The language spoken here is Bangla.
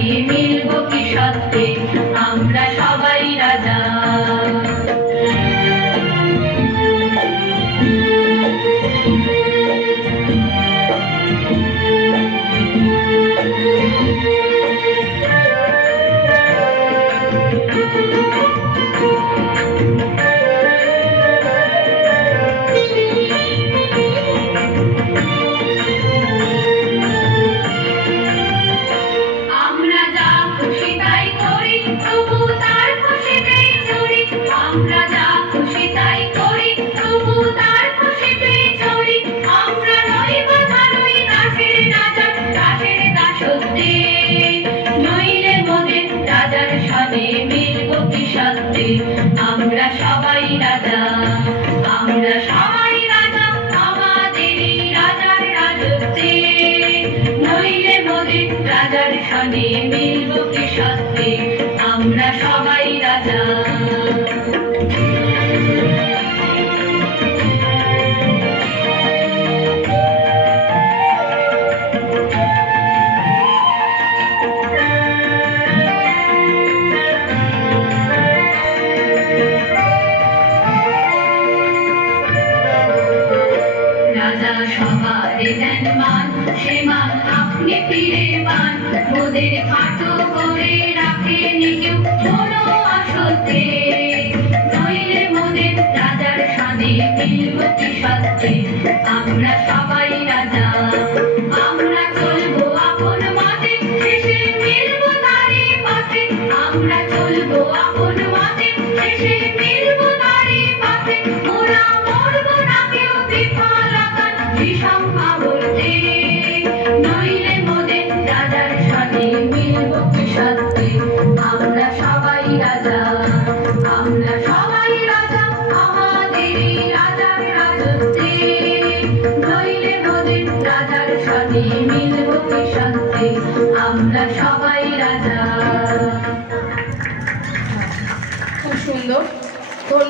সাথে মিলব কি সত্যে আমরা সবাই রাজা। আমরা সবাই রাজা, আমরা সবাই রাজা আমাদেরই রাজার রাজত্বে। নইলে মোদের রাজার সনে মিলব কি সত্যে আমরা সবাই রাজা। রাজা সবারে দেন মান, সে মান আপনি ফিরে পান। মোদের খাটো করে রাখেন কেউ কোনো অসত্যে। নইলে মোদের রাজার সনে মিলব কি সত্যে আমরা সবাই রাজা। আমরা চলবো আপন মতে, শেষে মিলব তারই পথে। আমরা চলবো আপন মতে, শেষে মিলব তারই পথে। মোরা মরব না কেউ বিফলতার বিষম